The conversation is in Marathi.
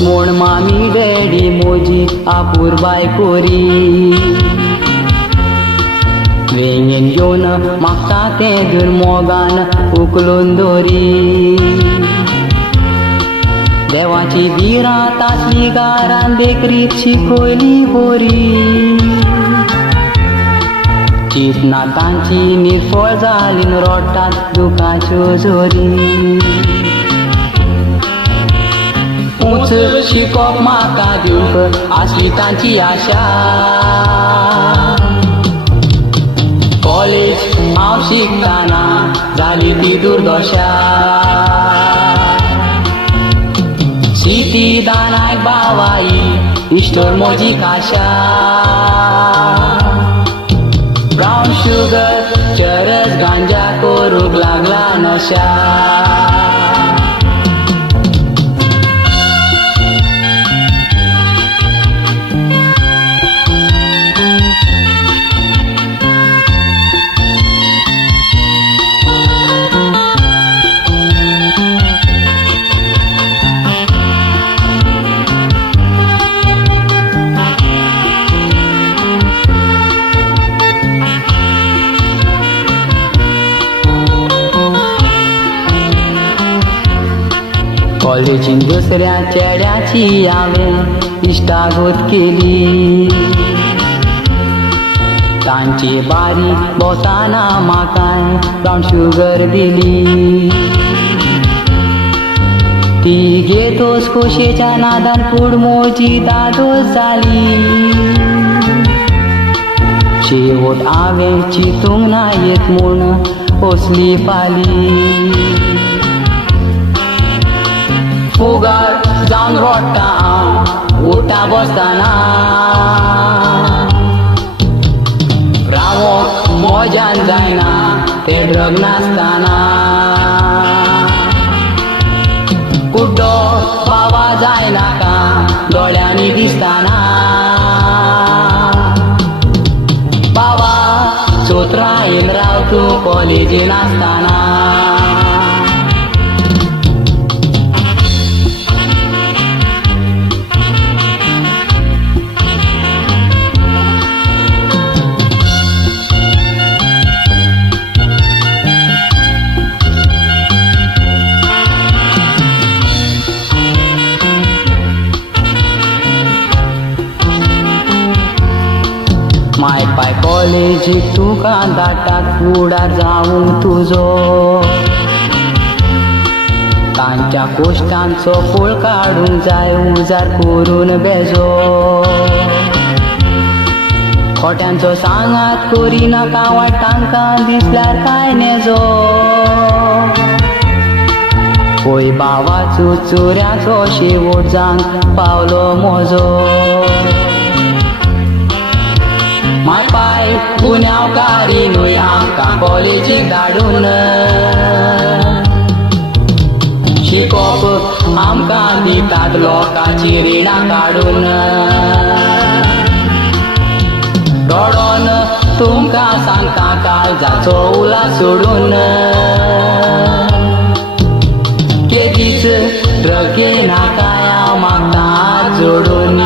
म्हूण मामी डॅडी मोजी आपूर बायकोरी वेंगेन घेवन म्हाका तें घेवन मोगान उखलून दोरी देवाची बिरां तासली गारान बेकरीत शिकोयली बोरी चिंतना तांची निर्फळ जालीन रोडटात दुखाच्यो जोरी उंच शिकोवप म्हाका दिवंक आसली तांची आशा कॉलेज हांव शिकताना जाली ती दुर्दशा सिटी दानाक बावाई इश्टोर मोजी काशा ब्राउन शुगर चरस गांजा करूंक लागला नशा कॉलेजीन दुसऱ्या चेड्याची हांवें इश्टागत केली तांची बारीक बोसाना म्हाकाय ब्राउन शुगर दिली ती घेतोस खोशेच्या नादान कुडमोची दादोस जाली शेवट हांवें चिंतूंक ना येत म्हूण असली फाली फुगार जावन रोडटा हांव उठा बसताना रावोंक मोजान जायना ते ड्रग नासताना कुड्डो बाबा जायनाका दोळ्यांनी दिसताना बाबा चोत्रायेन राव तूं कॉलेजीन आसताना माय पाय कॉलेजीक तुका धाडटात फुडार जावूंक तुजो तांच्या कोश्टांचो फळ काडूंक जाय उजार करून बेजो खोट्यांचो सांगात करिनाका वायट तांकां दिसल्यार काय नेजो पळय बावाचो चोऱ्याचो शेवट जावंक पावलो म्हजो माय पाय गुन्यांवकारी न्हय आमकां कॉलेजीक धाडून शिकोवप आमकां दितात लोकांची रिणां काडून रडोन तुमकां सांगता काळजाचो उलास सोडून केदीच ड्रग घेनाका हांव मागता जोडून